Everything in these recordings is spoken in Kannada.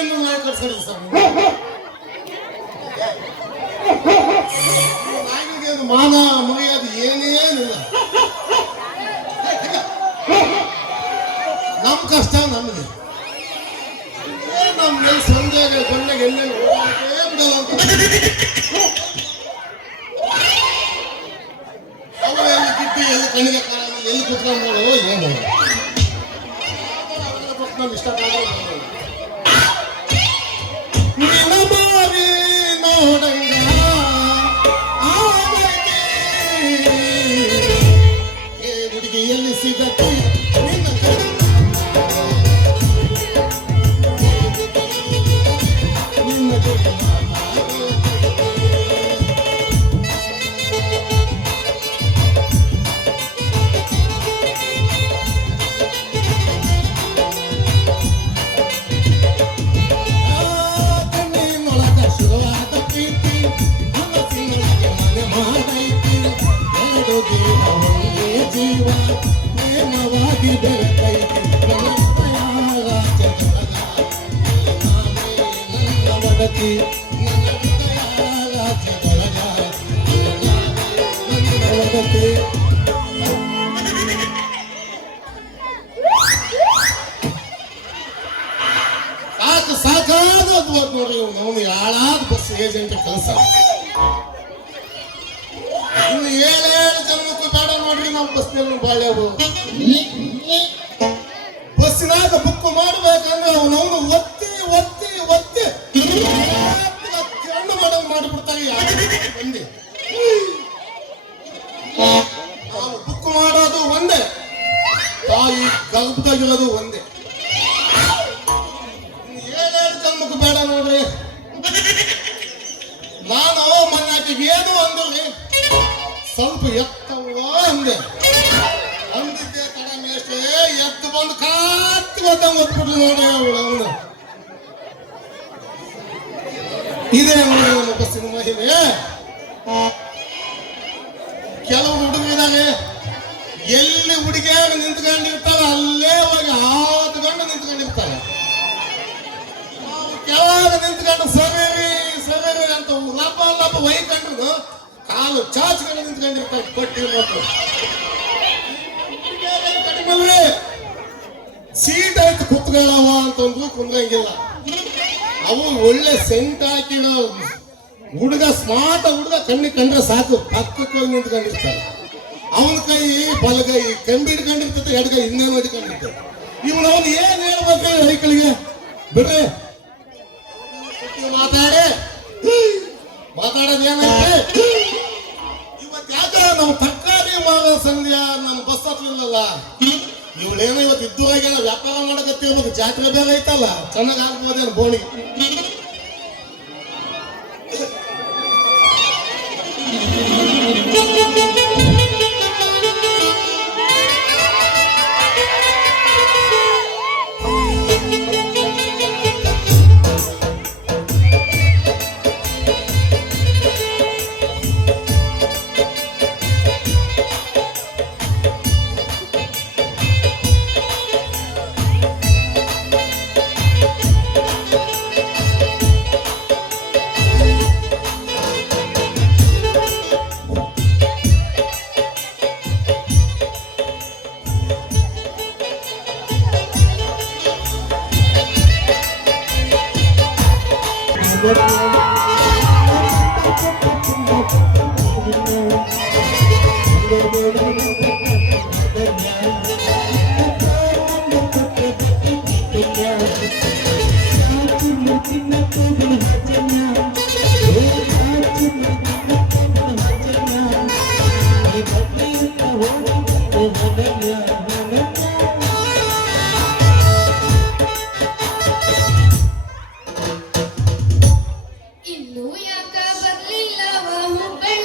ಇನ್ನು ನಾಯಿ ಕಟ್ಸ್ಕೊಳ್ಳಿ ಸರ್. ನಾಯಿಗೆ ಅದು ಮಾನ ಮರ್ಯಾದೆ ಏನೇನಿಲ್ಲ. ನಮ್ಮ ಕಷ್ಟ ನಮಗೆ. ನಮ್ಮ ಸಂಜೆಗೆ ಗೊಂಡೆಗೆ ಎಲ್ಲೆಲ್ಲಿ ಓಡಾಡೇ ಬಿಡಲ್ಲ ಅಂತ. ಅವ ಎಲ್ಲಿ ಕಿಟ್ಟಿ ಎಲ್ಲಿ ಕಣ್ಣಿಗೆ ಕಾಣಲ್ಲ, ಎಲ್ಲಿ ಕುತ್ಕೊಂಡು ಏನು ನಾವು ಇಷ್ಟಪಡೋ ಮಾರಿ ನೋಡಂಗ ಹುಡುಗಿ ಎಲ್ಲಿ ಸಿಗತ್ತೆ ನಿನ್ನ ಸಾಕಾದ ನೋಡ್ರಿ ನಾವು ಯಾಳಾದ ಬಸ್ ಏಜೆಂಟ್ ಕೆಲಸ. ಇನ್ನು 7 ಜನಕ್ಕೂ ಬೇಡ ನೋಡ್ರಿ ನಾವು ಬಸ್ನಲ್ಲಿ ಬಾಳ್ಯಾವು. ಬಸ್ಸಿನಾಗ ಬುಕ್ ಮಾಡ್ಬೇಕಂದ್ರೆ ಅವನವನು ಒತ್ತಿ ಒತ್ತಿ ಒತ್ತಿ ಕಣ್ಣು ಮಾಡೋದು ಮಾಡಿಬಿಡ್ತಾರೆ. ಮಂದಿ ನಾವು ಬುಕ್ ಮಾಡೋದು ಒಂದೇ, ತಾಯಿ ಗರ್ಭದಾಗಿರೋದು ಒಂದೇ. 7 ಜನ್ಮಕ್ಕೂ ಬೇಡ ನೋಡ್ರಿ. ನಾನು ಮೊನ್ನಾಟಿಗೆ ಏನು ಅಂದ್ರಿ, ಸ್ವಲ್ಪ ಎತ್ತವ ಅಂದೆ. ಅಂದಿದ್ದೆ ತಡ ಮೇಷ್ಟೇ ಎತ್ತು ಬಂದು ಕಾತ್ತಿ ಗೊತ್ತಂಗೆ ಒತ್ಬಿಟ್ರು ನೋಡಿ ಅವನು. ಇದೇ ನೋಡಿ ಬಸ್ಸಿನ ಮಹಿಮೆ. ಕೆಲವು ಹುಡುಗಿದ್ದಾರೆ ಎಲ್ಲಿ ಹುಡುಗಿಯಾಗ ನಿಂತ್ಕೊಂಡಿರ್ತಾರ ಅಲ್ಲೇ ಹೋಗಿ ಹಾತ್ಕೊಂಡು ನಿಂತ್ಕೊಂಡಿರ್ತಾರೆ. ನಾವು ಕೆಳಗ ನಿಂತ್ಕೊಂಡು ಸವೇರಿ ಸವೇರಿ ಅಂತ ಲಬ್ಬ ಲಬ್ಬ ಒಯ್ಕೊಂಡು ಕಾಲು ಚಾಚ್ಕೊಂಡು ನಿಂತ್ಕೊಂಡಿರ್ತಾರೆ. ಕೊಟ್ಟಿ ಮಕ್ಕಳು ಕಡಿಮೆ ಸೀಟ್ ಆಯ್ತು ಕುತ್ಕೊಳ್ಳವ ಅಂತಂದ್ರು ಕುಂದ್ರಂಗಿಲ್ಲ. ಅವು ಒಳ್ಳೆ ಸೆಂಟ್ ಹಾಕಿರೋ ಹುಡುಗ, ಸ್ಮಾರ್ಟ್ ಹುಡುಗ ಕಣ್ಣಿಗೆ ಕಂಡ್ರೆ ಸಾಕು ಪಕ್ಕಕ್ಕೆ ಹೋಗಿ ನಿಂತ್ಕೊಂಡಿರ್ತಾರೆ. ಅವನ ಕೈ ಬಲಗೈ ಕಂಬಿ ಹಿಡ್ಕೊಂಡಿರ್ತದೆ, ಎಡಗೈ ಇನ್ನೇನು ಹಿಡ್ಕೊಂಡಿರ್ತದೆ. ಇವನು ಅವನು ಏನ್ ಹೇಳ್ಬೇಕು ಹೈಕಳಿಗೆ ಬಿಡ್ರಿ, ಮಾತಾಡೋದು ಏನೈತೆ. ಇವತ್ತು ಯಾಕ ನಾವು ತರಕಾರಿ ಮಾಡೋ ಸಂಧ್ಯಾ ನಮ್ಮ ಬಸ್ ಹತ್ಲಿಲ್ಲಲ್ಲ. ಇವಳೇನೋ ಇವತ್ತು ಇದ್ದುವಾಗ ವ್ಯಾಪಾರ ಮಾಡಕತ್ತಿರ್ಬೇಕು, ಜಾತ್ರೆ ಬೇರೆ ಐತಲ್ಲ, ಚೆನ್ನಾಗಿ ಆಗ್ಬೋದೇನು ಬೋಣಿಗೆ. ಇನ್ನು ಯಾಕ ಬರ್ಲಿಲ್ಲವ ಹುಬ್ಬಳ್ಳಿ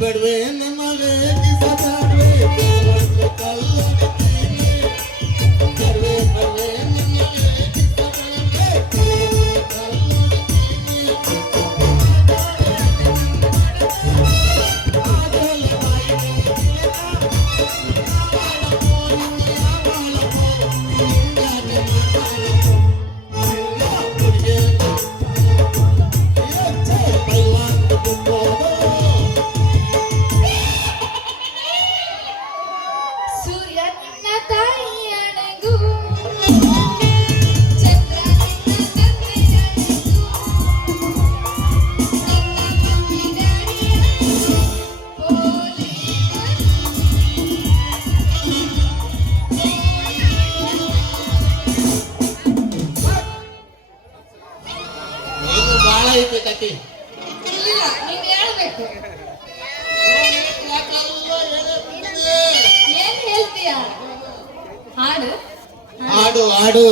ಬೇಡವೆ ನಮಗೆ ಕಿಸಬೇಡವೆ ಬೇಡವೆ ನಮಗೆ ಕಟ್ಟಿ ಇಲ್ಲ ನೀನ್ ಹೇಳ್ಬೇಕು ಏನ್ ಹೇಳ್ತೀಯ ಹಾಡು ಹಾಡು ಹಾಡು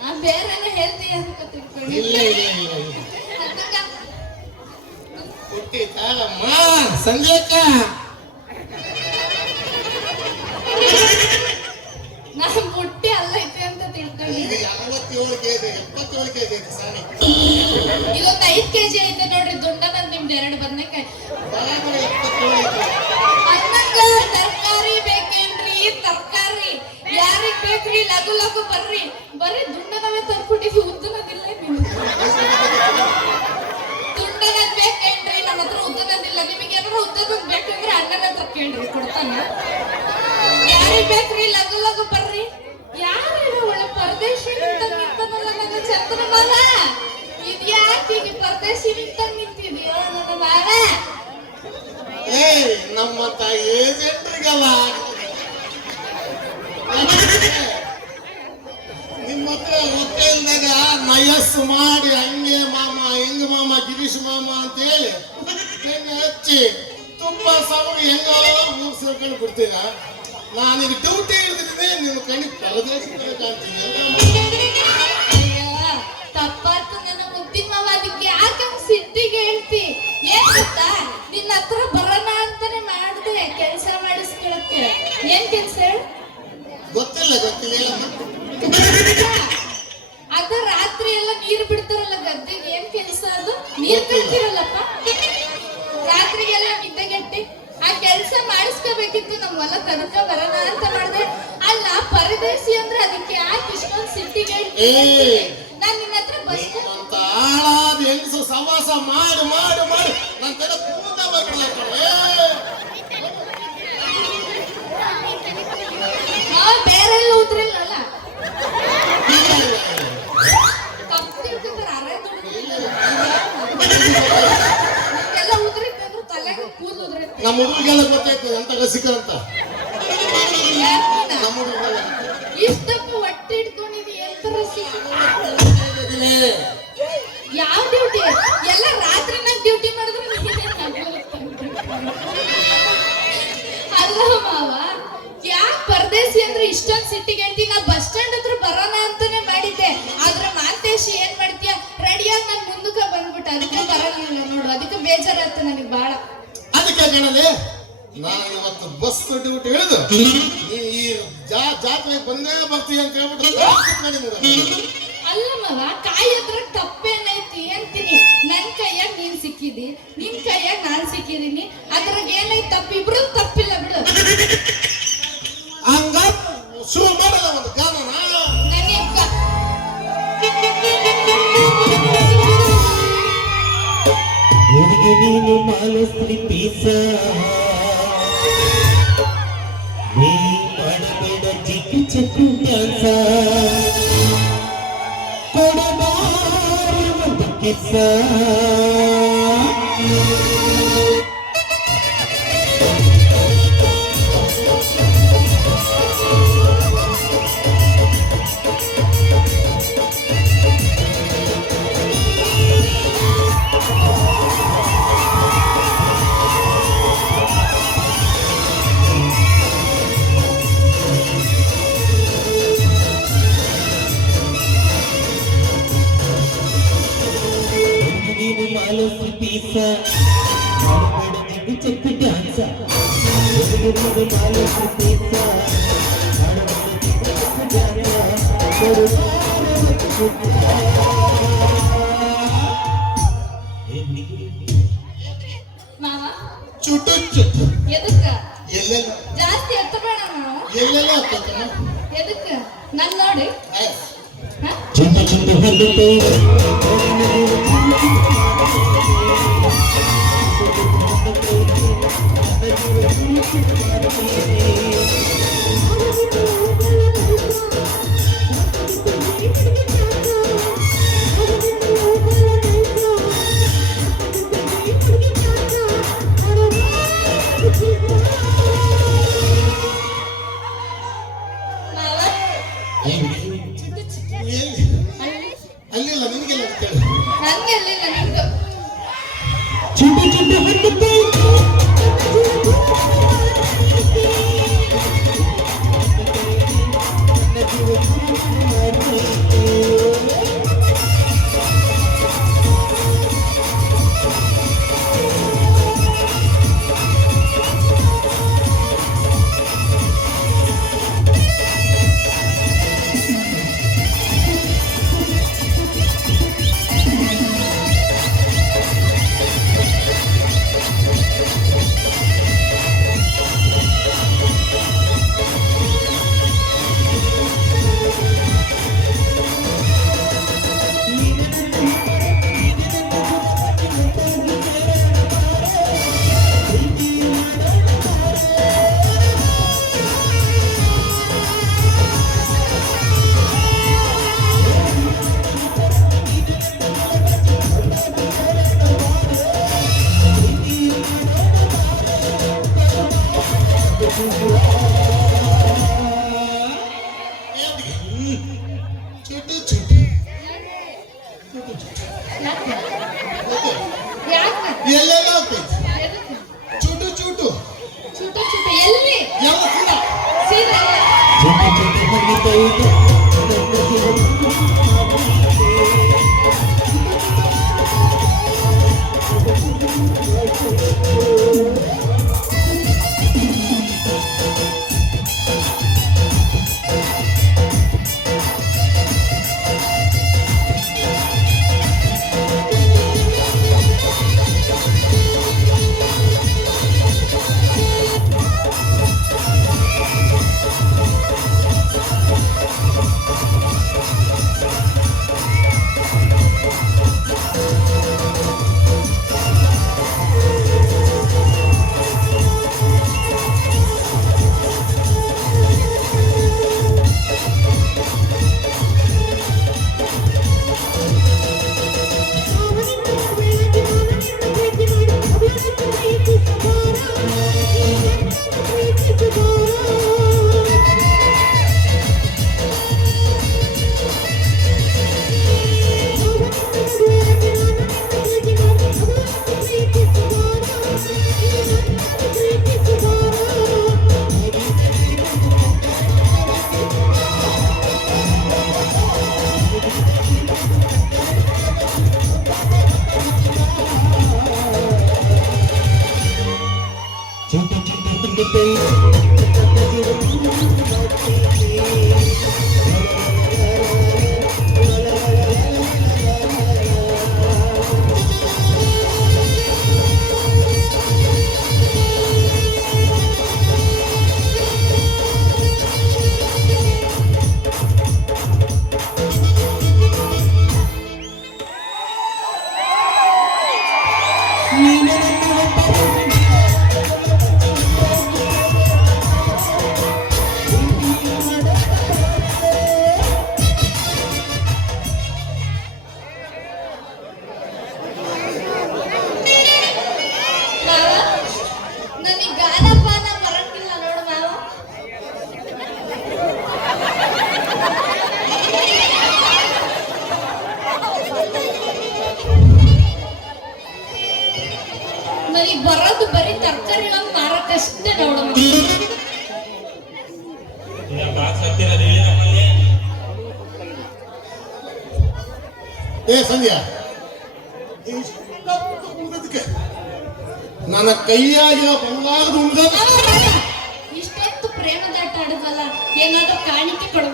ನಾ ಬೇರೆಲ್ಲ ಹೇಳ್ತೀಯ ಅಂತ ತಿಳ್ಕೊಂಡು ಇಲ್ಲ ಇಲ್ಲ ಇಲ್ಲ ಇಲ್ಲ ಹುಟ್ಟಿ ತಾಳಮ್ಮ ಸಂಜಯಕ್ಕ ನಾನು ಬುಟ್ಟಿ ಅಲ್ಲ ಐತೆ ಅಂತ ತಿಳ್ಕೊಂಡಿದ್ದೆ 57 ಕೆಜಿ 77 ಕೆಜಿ ಐತೆ ಸಾರಿ ಇದೊಂದು 5 ಕೆಜಿ ಐತೆ ನೋಡ್ರಿ ದುಂಡನ ನಿಮ್ದು 2 ಬದನೆಕಾಯಿ ಅನ್ನಂಗ ತರಕಾರಿ ಬೇಕೇನ್ರಿ ತರಕಾರಿ ಯಾರಿಗ್ ಬೇಕ್ರಿ ಲಗು ಲಗು ಬರ್ರಿ ಬರೀ ದುಂಡನವೇ ತಂದ್ಕೊಟ್ಟಿದ್ವಿ ಉದ್ದನದಿಲ್ಲ ನೀವು ದುಂಡನದ್ ಬೇಕೇನ್ರಿ ನಮ್ಮ ಹತ್ರ ಉದ್ದನದಿಲ್ಲ ನಿಮಗೆ ಏನಾರ ಉದ್ದನದ್ ಬೇಕಂದ್ರೆ ಅಣ್ಣನ ಹತ್ರ ಕೇಳ್ರಿ ಕೊಡ್ತಾನ ಯಾರಿಗ್ ಬೇಕ್ರಿ ಲಗು ಲಗು ಬರ್ರಿ ಯಾರು ಒಳ್ಳೆ ಪರದೇಶಿ ನಿಂತನಲ್ಲ ನನ್ನ ಚಂದ್ರ ಮಗ ಇದ್ಯಾಕೆ ಈಗ ಪರದೇಶಿ ನಿಂತಿದ್ಯೋ ನನ್ನ ಮಗ ಏ ನಮ್ಮಂತ ಏಜೆಂಟ್ರಿಗಲ್ಲ ನಿಮ್ಮ ಹತ್ರ ರೊಕ್ಕ ಇಲ್ದಾಗ ನಯಸ್ಸು ಮಾಡಿ ಹಂಗೆ ಮಾಮ ಹೆಂಗ ಮಾಮ ಗಿರೀಶ್ ಮಾಮ ಅಂತೇಳಿ ಬೆಣ್ಣೆ ಹಚ್ಚಿ ತುಪ್ಪ ಸಾವಳಿ ಹೆಂಗೋ ಮೂರು ಸೇರ್ಕೊಂಡು ಬಿಡ್ತೀರ ನಾನೀಗ ಡ್ಯೂಟಿ ಹಿಡಿದಿದ್ದೀನಿ ನಿನ್ನ ಕಣ್ಣಿಗೆ ಪರದೇಶಿ ಕಾಣ್ತೀನಿ ತಪ್ಪಾಯ್ತು ನನ್ನ ಮುದ್ದಿಮವ ಅದಕ್ಕೆ ಯಾಕೆ ಸಿಟ್ಟಿಗೆ ಹೇಳ್ತಿ ಏನ್ ಗೊತ್ತಾ ನಿನ್ನ ಹತ್ರ ಬರೋಣ ಅಂತಾನೆ ಮಾಡಿದೆ ಕೆಲಸ ಮಾಡಿಸ್ಕೊಳಕ್ಕೆ ಏನ್ ಕೆಲ್ಸ ಹೇಳು ಗೊತ್ತಿಲ್ಲ ಹೇಳಮ್ಮ ಅದ ರಾತ್ರಿ ಎಲ್ಲ ನೀರು ಬಿಡ್ತಾರಲ್ಲ ಗದ್ದೆಗೆ ಏನ್ ಕೆಲಸ ಅದು ನೀರ್ ಬಿಡ್ತಿರಲ್ಲಪ್ಪ ರಾತ್ರಿಗೆಲ್ಲ ನಿದ್ದೆಗೆಟ್ಟಿ ಆ ಕೆಲಸ ಮಾಡಿಸ್ಕೋಬೇಕಿತ್ತು ನಮ್ಮ ಹೊಲ ತನಕ ಬರೋಣ ಅಂತ ಮಾಡಿದೆ ಅಲ್ಲ ಪರದೇಶಿ ಅಂದ್ರೆ ಅದಕ್ಕೆ ಯಾಕೆ ಇಷ್ಟೊಂದು ಸಿಟ್ಟಿಗೆ ಹೇಳ್ತಿ ನಾನ್ ನಿನ್ನ ಹತ್ರ ಬಸ್ ಆಳಾದ ಹೆಂಗಸು ಸವಾಸ ಮಾಡಿ ಮಾಡಿ ಮಾಡಿ ನನ್ನ ತಲೆ ಕೂದ ಬರ್ಬಿಡಲ್ಲ ಬೇರೆ ಎಲ್ಲ ಉದ್ರಿಲ್ಲಲ್ಲ ಎಲ್ಲ ಉದ್ರಿತ್ತಂದ್ರೆ ತಲೆಗೆ ಕೂದಲು ಉದ್ರಿತ್ತು ನಮ್ಮ ಹುಡುಗರಿಗೆಲ್ಲ ಗೊತ್ತಾಯ್ತು ಅಂತ ರಸಿಕ ಅಂತ ನಮ್ಮ ಹುಡುಗರೆಲ್ಲ ಇಷ್ಟಪ್ಪ ಹೊಟ್ಟೆ ಇಟ್ಕೊಂಡಿದ್ದಿ ಎಂತ ರಸಿಕ ಯಾವ ಡ್ಯೂಟಿ ಎಲ್ಲ ರಾತ್ರಿ ನಾಗ ಡ್ಯೂಟಿ ಮಾಡಿದ್ರೆ ಅಲ್ಲ ಮಾವ ಯಾಕೆ ಪರದೇಶಿ ಅಂದ್ರೆ ಇಷ್ಟೊಂದು ಸಿಟ್ಟಿಗೆ ಹೇಳ್ತೀನಿ ನಾ ಬಸ್ ಸ್ಟ್ಯಾಂಡ್ ಹತ್ರ ಬರೋಣ ಅಂತಾನೆ ಮಾಡಿದ್ದೆ ಆದ್ರೆ ಮಾತೇಶಿ ಏನ್ ಮಾಡ್ತೀಯ ರೆಡಿಯಾಗಿ ನಾನು ಮುಂದಕ್ಕೆ ಬಂದ್ಬಿಟ್ಟ ನನಗೆ ಬಾಳ. ಅದಕ್ಕೆ ಕಣಲೆ ನಾನು ಇವತ್ತು ಬಸ್ ಡ್ಯೂಟಿ ಹಿಡಿದು ಈ ಜಾತ್ರೆಗೆ ಬಂದೇ ಬರ್ತೀವಿ ಅಂತ ಹೇಳ್ಬಿಟ್ಟು ಅಲ್ಲ ಮಗ, ಕಾಯಿ ಹತ್ರ ತಪ್ಪೇನೈತಿ ಅಂತೀನಿ. ನನ್ ಕೈಯಾಗ ನೀನ್ ಸಿಕ್ಕಿದಿ, ನಿನ್ ಕೈಯಾಗ ನಾನ್ ಸಿಕ್ಕಿದೀನಿ, ಅದ್ರಾಗ ಏನೈತಿ ತಪ್ಪು? ಇಬ್ರು ತಪ್ಪಿಲ್ಲ ಬಿಡು. ಹಂಗ ಶುರು ಮಾಡಲ್ಲ ಒಂದು ಗಾನನ. ನನಗ ಹುಡುಗಿ ನೀನು ಮಾಲಸ್ತ್ರಿ ಪೀಸ ನೀ ಮಾಡಬೇಡ ಚಿಕ್ಕ ಚಕ್ಕು ಡ್ಯಾನ್ಸ ಕೊಡಬಾರ ಒಂದು ಕಿಸ್ಸ ನೀನು ಮಾಲಸ್ತ್ರಿ ಪೀಸ ಮಾಡಬೇಡ ಚಿಕ್ಕ ಚಕ್ಕು ಡ್ಯಾನ್ಸ ಹುಡುಗಿ ನೀನು ಮಾಲಸ್ತ್ರಿ ಪೀಸ ಮಾಡಬೇಡ ಚಿಕ್ಕ ಚಕ್ಕು ಡ್ಯಾನ್ಸ ಕೊಡಬಾರ ಒಂದು ಕಿಸ್ಸ ಮಾವ ಚುಟ್ಟು ಚುಟ್ಟು ಎದಕ್ಕ ಎಲ್ಲೆಲ್ಲ ಜಾಸ್ತಿ ಎತ್ತಬೇಡ ನಾವು. ಎಲ್ಲೆಲ್ಲ ಆಗ್ತೈತಮ್ಮ. ಎದಕ್ಕ ನನ್ ನೋಡಿ ಹ? ಚುಂಟ ಚುಂಟ ಹಲ್ಲುತ್ತೆ ಮಾವ ಎಲ್ಲಿ ಅಲ್ಲಿ ಅಲ್ಲಿಲ್ಲ ನಿನಗೆಲ್ಲ ಕೇಳಿ ನಂಗೆಲ್ಲಿಲ್ಲ ನಿಮ್ದು. ಚುಂಟ ಚುಂಟ ಹಲ್ಲುತ್ತೆ ಚುಟ್ಟು ಚುಟ್ಟು ಯಾಕ ಎಲ್ಲೆಲ್ಲ ಆಗ್ತೈತಿ. ಎದಕ್ಕ ಚುಟ್ಟು ಚುಟ್ಟು ಚುಟ ಚುಟ ಎಲ್ಲಿ ಎಲ್ಲ ಸೀದಾ ಸೀದಾ ಚುಂಟ ಚುಂಟ ಹಲ್ಲುತ್ತೆ ನನ್ನ ಹೊನ್ನತೈ ಮಾವ ನನಗೆ ಗಾನಪಾನ ಬರಂಗಿಲ್ಲ ನೋಡು ಮಾವ. ನನಗೆ ಬರೋದು ಬರೀ ತರಕಾರಿ ಒಂದು ಮಾರಕ್ಕಷ್ಟೇ ನೋಡು ಮಾವ. ಏ ಸಂಧ್ಯಾ ಇಷ್ಟೊತ್ತು ಉಣ್ದದ್ಕೆ ನನ್ನ ಕೈಯಾಗಿರೋ ಬಂಗಾರದ ಉಣ್ದ ಇಷ್ಟೊತ್ತು ಪ್ರೇಮದಾಟ ಆಡುದಲ್ಲ, ಏನಾದ್ರೂ ಕಾಣಿಕೆ ಕೊಡು.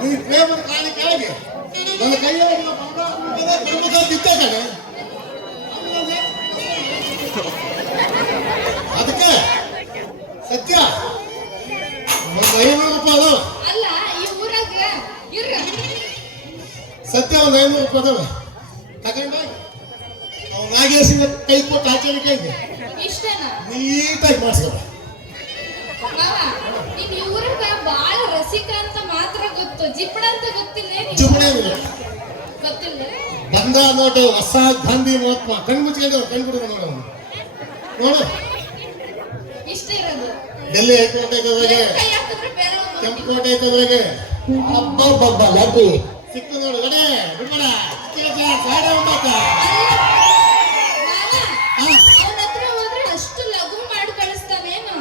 ನೀ ಪ್ರೇಮದ ಕಾಣಿಕೆ ಆಗಿ ನನ್ನ ಕೈಯಾಗಿರೋ ಬಂಗಾರದ ಇದ್ದ ಕಣೆ. ಅದಕ್ಕೆ ಸತ್ಯ ಒಂದು 500 ರೂಪಾಯಿ ಅದಾವ. ಅಲ್ಲ ಈ ಊರಾಗ ಇರ್ರ ಸತ್ಯ ಒಂದು 500 ರೂಪಾಯಿ ಅದಾವ. ತಗೊಂಡೋಗಿ ಅವ್ನು ನಾಗೇಶಿನ ಕೈ ಕೊಟ್ಟು ಆಚರಣೆ ಇದೆ ಇಷ್ಟೇನಾ? ನೀಟಾಗಿ ಮಾಡಿಸ್ಕೊಳ. ಮಾವ ನೀನ್ ಈ ಊರಾಗ ಬಾಳ ರಸಿಕ ಅಂತ ಮಾತ್ರ ಗೊತ್ತು, ಜಿಪ್ಪಣ ಅಂತ ಗೊತ್ತಿಲ್ಲ. ಚುಮ್ಮನೆ ಗೊತ್ತಿಲ್ಲ. ಬಂದ ನೋಟು ಹೊಸ ಗಾಂಧಿ ಮಹಾತ್ಮ ಕಣ್ಣು ಮುಚ್ಕೊಂಡು ಕಣ್ಬಿಡುದ ನೋಡ ನೋಡು. ಇಷ್ಟ ಇರೋದು ಡೆಲ್ಲಿ ಹೈಕೋರ್ಟ್ ಐತದ್ರಾಗೆ, ಕೈ ಹಾಕಿದ್ರೆ ಬೇರೆ ಒಂದು ಕೆಂಪುಕೋಟೆ ಐತದ್ರಾಗೆ. ಅಬ್ಬಬ್ಬಬ್ಬ ಲಗ್ಗಿ ಸಿಕ್ತು ನೋಡು ಗಡೆ ಬಿಡ್ಬೇಡ. ಸಾಡೆ ಒಂಬತ್ತ ಅವನ ಹತ್ರ ಹೋದ್ರೆ ಅಷ್ಟು ಲಘು ಮಾಡಿ ಕಳಿಸ್ತಾನೇನು?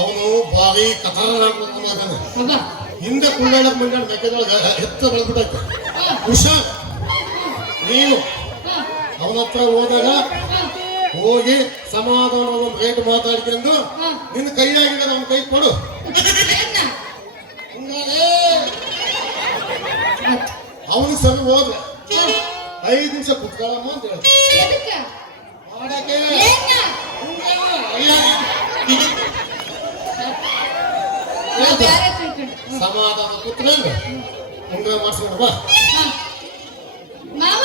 ಅವನು ಬಾರಿ ಕಥಾನಾತ್ಮಕ ಹಬ್ಬ ಹಿಂದೆ ಕುಳ್ಳಾಡಕ್ ಮಂಡ್ಯಾಡ ಮೆಕ್ಕೆದೊಳಗ ಎತ್ತ ಬೆಳೆದ್ಬಿಟ್ಟೈತೆ. ಹುಷಾರ್ ನೀನು ಅವನ ಹತ್ರ ಹೋದಾಗ ಹೋಗಿ ಸಮಾಧಾನ ಒಂದು ರೇಟ್ ಮಾತಾಡ್ಕೊಂಡು ನಿನ್ನ ಕೈಯಾಗಿಲ್ಲ ನಮ್ಮ ಕೈ ಕೊಡು. ಅವನಿಗೆ ಸರಿ ಹೋದ್ರೆ 5 ನಿಮಿಷ ಕುತ್ಕೊಳ್ಳಮ್ಮ ಅಂತ ಹೇಳ್ತಾರೆ. ಎದಕ್ಕೆ? ಮಾಡಕ್ಕೆ ಏನ? ನಾವ್ ಬ್ಯಾರೆ ತಿಳ್ಕೊಂಡು. ಸಮಾಧಾನ ಕುತ್ಕೊಂಡು ಉಂಗ್ರ ಮಾಡ್ಸ್ಕೊಂಡು ಬಾ. ಮಾವ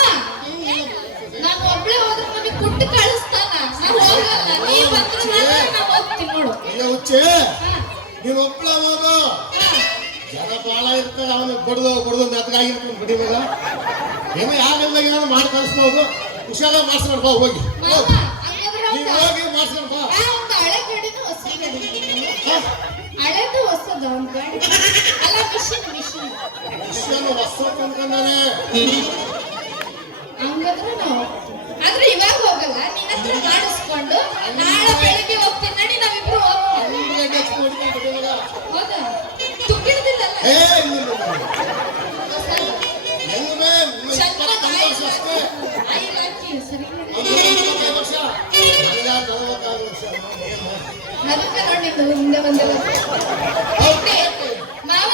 ನಾನು ಒಬ್ಳೆ ಹೋದ್ರೆ ನಮಗೆ ಕುಟ್ಟು ಕಳಿಸ್ತಾನ. ನಾವು ಹೋಗಲ್ಲ, ನೀ ಬಂದ್ರೆ ನಾವು ಹೋಗ್ತೀನಿ ನೋಡು. ಅಯ್ಯ ಹುಚ್ಚೆ ನೀನು ಒಬ್ಬಳ ಹೋಗು. ಜನ ಬಾಳ ಇರ್ತಾರೆ, ಅವನು ಬಡ್ದು ಮೆತ್ತಗಾಗಿರ್ತಾನೆ ಬಡಿ ಮಗ. ಏನೋ ಯಾವೆಲ್ಲ ಏನಾದ್ರು ಮಾಡಿ ಕಳಿಸ್ಬೋದು. ಹುಷಾರಾಗಿ ಮಾಡ್ಸ್ಕೊಂಡು ಬಾ ಹೋಗಿ. ಮಾವ ಹಂಗಾದ್ರೆ ನೀನು ಹೋಗಿ ಮಾಡ್ಸ್ಕೊಂಡು ಬಾ. ಒಂದು ಹಳೆ ಗಾಡಿನೂ ಹೊಸ ಗಾಡಿ, ಹಳೆದು ಹೊಸದ ಒಂದು ಗಾಡಿ ಅಲ್ಲ, ಮಿಷಿನ್ ವಿಷಯನು ಹೊಸ ಅನ್ಕೊಂಡಾನೆ. ಹಂಗಾದ್ರೆ ನಾವು ಆದ್ರೆ ಇವಾಗ ಹೋಗಲ್ಲ, ನಿನ್ನ ಹತ್ರ ಮಾಡಿಸ್ಕೊಂಡು ನಾಳೆ ಬೆಳಿಗ್ಗೆ ಹೋಗ್ತೀನಿ ನಡಿ, ನಾವಿಬ್ರು ಹೋಗ್ತೀವಿ. ಹೌದಾ? ತುಕ್ಕಿಡ್ದಿಲ್ಲಲ್ಲ? ಏ ಹೆಂಗಮೇ ಚೆನ್ನಾಗಿ 25 ವರ್ಷ ಅಷ್ಟೇ. ಆಯಿಲ್ ಹಾಕಿ ಸರಿ. ಅವ್ನು 25 ವರ್ಷ, ನನಗೆ 46 ವರ್ಷ. ಅದಕ್ಕೆ ನೋಡಿ ನಿಂದು ಮುಂದೆ ಬಂದಿಲ್ಲ. ಮಾವ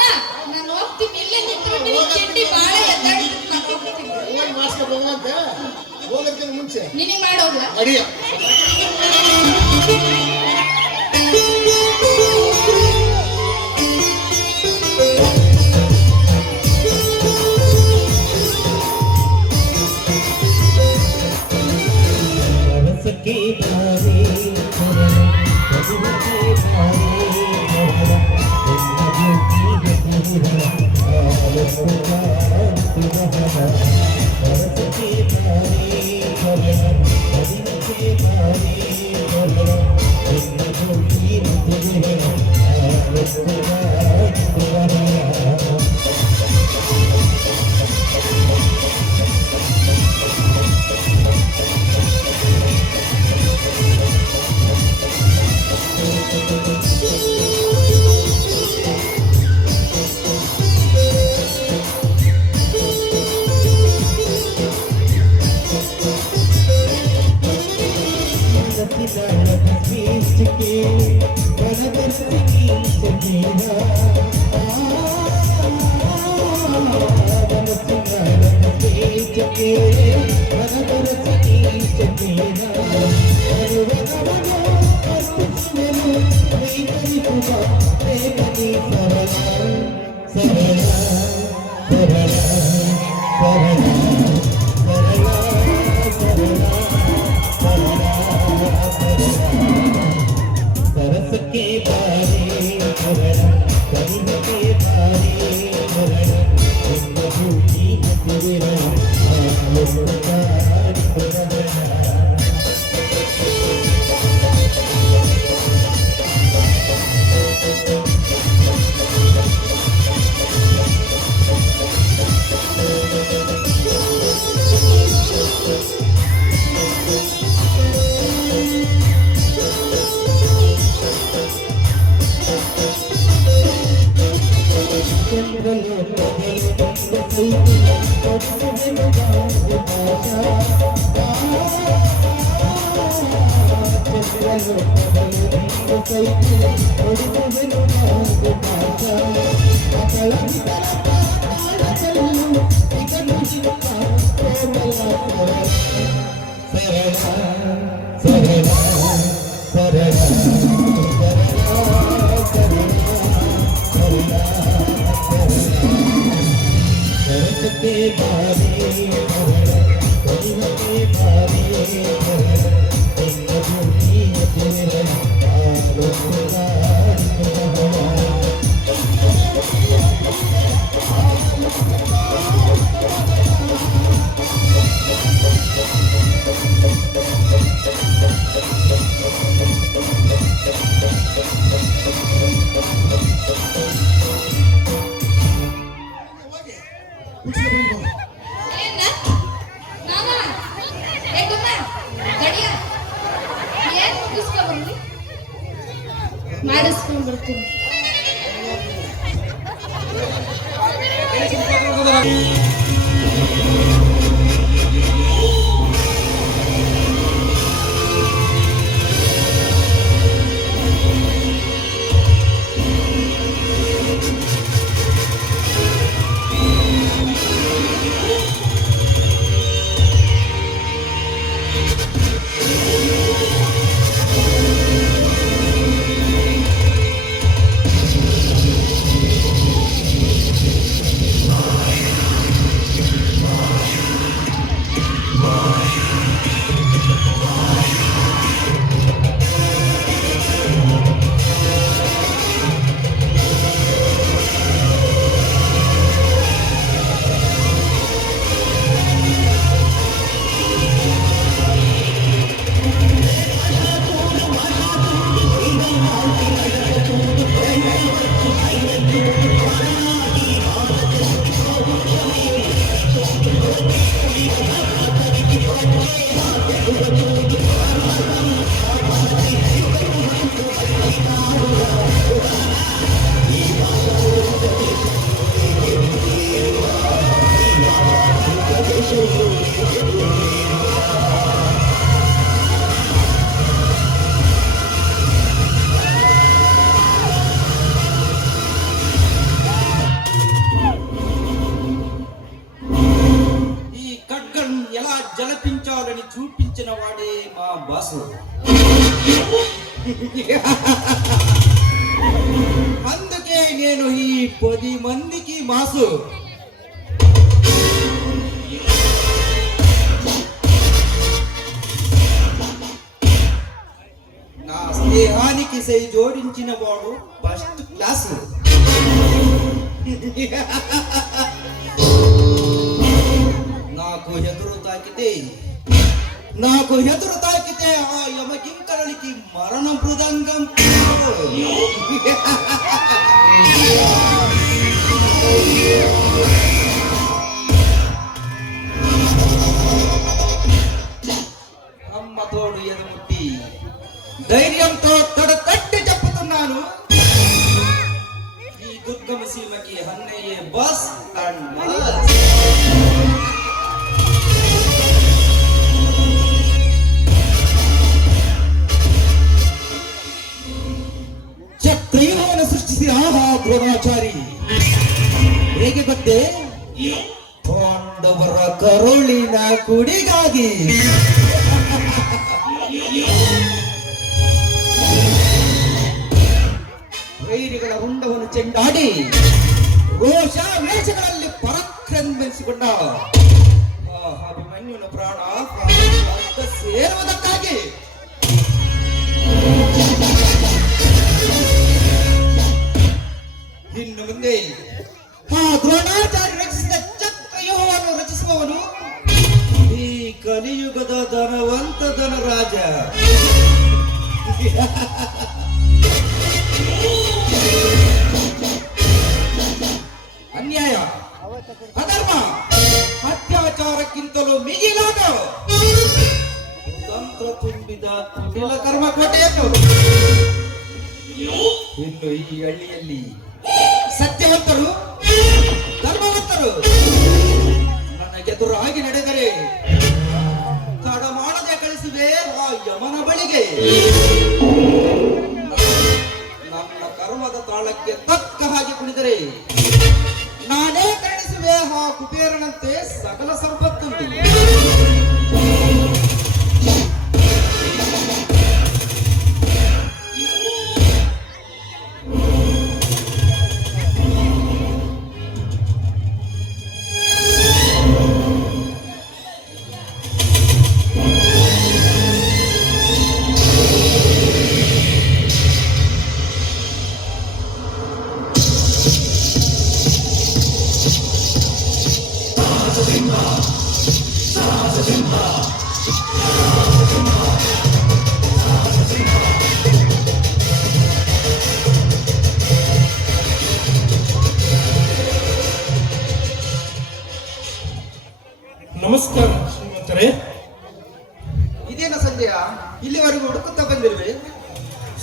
ನಾನು ಹೋಗ್ತೀನಿ, ಇಲ್ಲೇ ನಿಂತ್ರು ನಿನ್ನ ಚಡ್ಡಿ ಬಾಳ ಎದ್ದಾಡಿ ಹೋಗಿ ಮಾಡ್ಸ್ಕೊಂಡು ಹೋಗುವಂತೆ. ಹೋಗೋದಕ್ಕಿಂತ ಮುಂಚೆ ನಿನಗೆ ಮಾಡೋಗ್ಲ ಅಡಿಯ ರಸಕ್ಕೆ ಬಾರೆ ರಸಕ್ಕೆ ಸರಸಕ್ಕೆ ಬಾರಿ ಮರಣ ಕಲಿಮಕ್ಕೆ ಬಾರಿ ಮರಣ ನಿಮ್ಮ ಭೂಮಿ ಹಸಿರಿನ ಕಾಡಿ ಮರಣ ಸರಸಕ್ಕೆ ಬಾರಿ ಮರಣ ಕಲಿಮಕ್ಕೆ ಬಾರಿ ಮರಣ ನಿಮ್ಮ ಭೂಮಿ ಹಸಿರಿನ ಕಾಡಿ ಮರಣ ಏನ ನಾನ ಏಕಮ್ಮ ಗಡಿಯ ಏನ್ ಮುಗಿಸ್ಕೊ ಬಂದಿ ಮಾಡಿಸ್ಕೊಂಡ್ ಬರ್ತೀನಿ జలపించాలని చూపించిన వాడే మా బాసు. అందుకే నేను ఈ 10 మందికి మాసు. నా స్నేహానికి సై జోడించిన వాడు ఫస్ట్ క్లాస్. నాకు ఎదురు తాకితే ఆ యమకింకరునికి మరణ మృదంగం. అమ్మ తోడు ఎదుముట్టి ధైర్యంతో తొడకట్టి చెప్పుతున్నాను, ఈ దుర్గమ సీమకి అన్నయ్యే బస్ అండ్ మస్. ಚಕ್ರವ್ಯೂಹವನ್ನು ಸೃಷ್ಟಿಸಿ ಆಹಾ ದ್ರೋಣಾಚಾರಿ ಹೇಗೆ ಗೊತ್ತೇ? ಪಾಂಡವರ ಕರುಳಿನ ಕುಡಿಗಾಗಿ. ವೈರಿಗಳ ಹುಂಡವನ್ನು ಚೆಂಡಾಡಿ ರೋಷ ವೇಷಗಳಲ್ಲಿ ಪರಾಕ್ರಮಿಸಿಕೊಂಡ ಅಭಿಮನ್ಯುನ ಪ್ರಾಣ ಸೇರುವುದಕ್ಕಾಗಿ ಅನ್ಯಾಯ, ಅಧರ್ಮ, ಅತ್ಯಾಚಾರಕ್ಕಿಂತಲೂ ಮಿಗಿಲಾದ ತಂತ್ರ ತುಂಬಿದ ಕುಟಿಲ ಕರ್ಮ ಕೋಟೆಯನ್ನು ಇನ್ನು ಈ ಹಳ್ಳಿಯಲ್ಲಿ ಸತ್ಯವಂತರು, ಧರ್ಮವಂತರು ನನಗೆದುರಾಗಿ ನಡೆದರೆ ತಡ ಮಾಡದೆ ಕಳಿಸುವೆ ಆ ಯಮನ ಬಳಿಗೆ. ನನ್ನ ಕರ್ಮದ ತಾಳಕ್ಕೆ ತಕ್ಕ ಹಾಗೆ ಕುಣಿದರೆ ನಾನೇ ಕರುಣಿಸುವೆ ಆ ಕುಬೇರನಂತೆ ಸಕಲ ಸಂಪತ್ತುಂಟು. ನಮಸ್ಕಾರ ಶ್ರೀಮಂತರೇ. ಇದೇನ ಸಂಜಯ, ಇಲ್ಲಿವರೆಗೂ ಹುಡುಕುತ್ತಾ ಬಂದಿರುವೆ?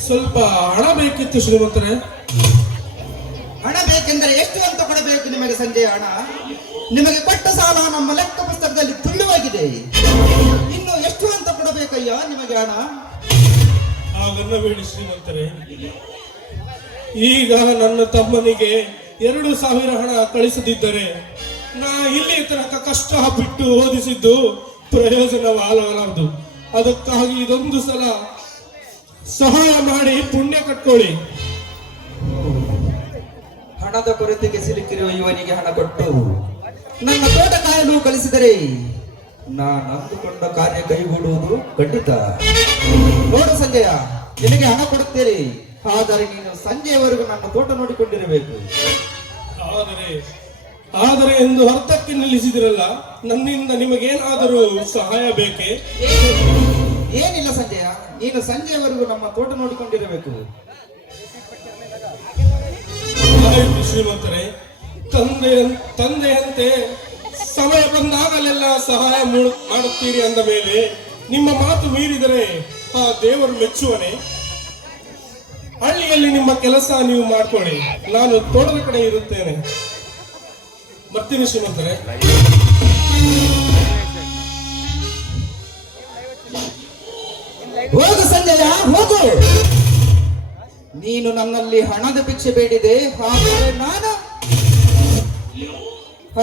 ಸ್ವಲ್ಪ ಹಣ ಬೇಕಿತ್ತು ಶ್ರೀಮಂತರೇ. ಹಣ ಬೇಕೆಂದರೆ ಎಷ್ಟು ಅಂತ ಕೊಡಬೇಕು ನಿಮಗೆ ಸಂಜಯ? ಹಣ ನಿಮಗೆ ಕೊಟ್ಟ ಸಾಲ ನಮ್ಮ ಲೆಕ್ಕ ಪುಸ್ತಕದಲ್ಲಿ ತುಂಬಿವಾಗಿದೆ. ಇನ್ನು ಎಷ್ಟು ಅಂತ ಕೊಡಬೇಕಯ್ಯ ನಿಮಗೆ ಹಣ? ಹಾಗನ್ನಬೇಡಿ ಶ್ರೀಮಂತರೇ. ಈಗ ನನ್ನ ತಮ್ಮನಿಗೆ 2,000 ಹಣ ಕಳಿಸದಿದ್ದರೆ ನಾ ಇಲ್ಲಿ ತನಕ ಕಷ್ಟ ಬಿಟ್ಟು ಓದಿಸಿದ್ದು ಪ್ರಯೋಜನವಾಗಲಾರದು. ಅದಕ್ಕಾಗಿ ಇದೊಂದು ಸಲ ಸಹಾಯ ಮಾಡಿ ಪುಣ್ಯ ಕಟ್ಕೊಳ್ಳಿ. ಹಣದ ಕೊರತೆಗೆ ಸಿಲುಕಿರುವ ಇವನಿಗೆ ಹಣ ಕೊಟ್ಟು ನನ್ನ ತೋಟ ಕಾಯಲು ಕಳಿಸಿದರೆ ನಾನು ಅಂದುಕೊಂಡ ಕಾರ್ಯ ಕೈಗೂಡುವುದು ಖಂಡಿತ. ನೋಡು ಸಂಜಯ, ನಿನಗೆ ಹಣ ಕೊಡುತ್ತೇನೆ, ಆದರೆ ನೀನು ಸಂಜೆಯವರೆಗೂ ನನ್ನ ತೋಟ ನೋಡಿಕೊಂಡಿರಬೇಕು. ಆದರೆ ಎಂದು ಅರ್ಥಕ್ಕೆ ನಿಲ್ಲಿಸಿದಿರಲ್ಲ, ನನ್ನಿಂದ ನಿಮಗೇನಾದರೂ ಸಹಾಯ ಬೇಕೇ? ಏನಿಲ್ಲ ಸಂಜಯ, ನೀನು ಸಂಜೆಯವರೆಗೂ ನಮ್ಮ ತೋಟ ನೋಡಿಕೊಂಡಿರಬೇಕು. ಆಯ್ತು ಶ್ರೀಮಂತರೇ. ತಂದೆಯಂತೆ ಸಮಯ ಬಂದಾಗಲೆಲ್ಲ ಸಹಾಯ ಮಾಡುತ್ತೀರಿ ಅಂದ ಮೇಲೆ ನಿಮ್ಮ ಮಾತು ಮೀರಿದರೆ ಆ ದೇವರು ಮೆಚ್ಚುವನೆ? ಹಳ್ಳಿಯಲ್ಲಿ ನಿಮ್ಮ ಕೆಲಸ ನೀವು ಮಾಡ್ಕೊಳ್ಳಿ, ನಾನು ತೋಟದ ಕಡೆ ಇರುತ್ತೇನೆ. ಬರ್ತೀನಿ ಶ್ರೀಮಂತರೇ. ಹೋಗು ಸಂಜಯ, ಹೋಗು. ನೀನು ನನ್ನಲ್ಲಿ ಹಣದ ಭಿಕ್ಷೆ ಬೇಡಿದೆ, ಹಾಗಾದರೆ ನಾನು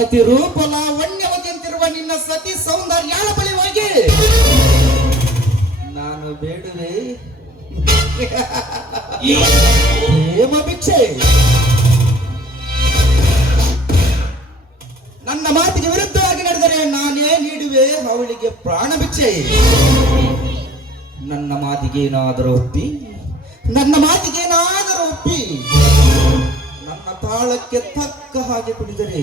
ಅತಿ ರೂಪ ಲಾವಣ್ಯವತಿಯಂತಿರುವ ನಿನ್ನ ಸತಿ ಸೌಂದರ್ಯಾಳ ಬಳಿ ಹೋಗಿ ನಾನು ಬೇಡುವೆ ಪ್ರೇಮ ಭಿಕ್ಷೆ. ನನ್ನ ಮಾತಿಗೆ ವಿರುದ್ಧವಾಗಿ ನಡೆದರೆ ನಾನೇ ನೀಡುವೆ ಅವಳಿಗೆ ಪ್ರಾಣ ಭಿಕ್ಷೆ. ನನ್ನ ಮಾತಿಗೇನಾದರೂ ಒಪ್ಪಿ ನನ್ನ ತಾಳಕ್ಕೆ ತಕ್ಕ ಹಾಗೆ ಕುಣಿದರೆ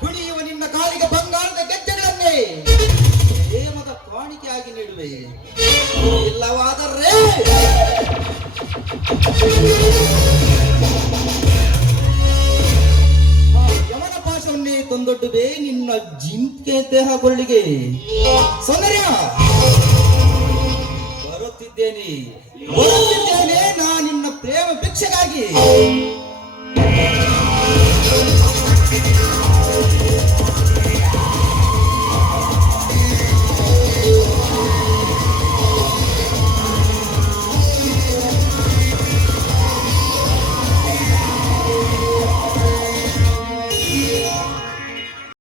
ಕುಣಿಯುವ ನಿನ್ನ ಕಾಲಿಗೆ ಬಂಗಾರದ ಗೆಜ್ಜೆಗಳನ್ನೇ ಪ್ರೇಮದ ಕಾಣಿಕೆಯಾಗಿ ನೀಡುವೆ. ಇಲ್ಲವಾದರೆ ಯಮನ ಪಾಶವನ್ನೇ ತಂದೊಡ್ಡುವೆ ನಿನ್ನ ಜಿಂಕೆ ದೇಹ ಕೊರಳಿಗೆ. ಸೌಂದರ್ಯ, ಬರುತ್ತಿದ್ದೇನೆ ನಾ ನಿನ್ನ ಪ್ರೇಮ ಭಿಕ್ಷೆಗಾಗಿ.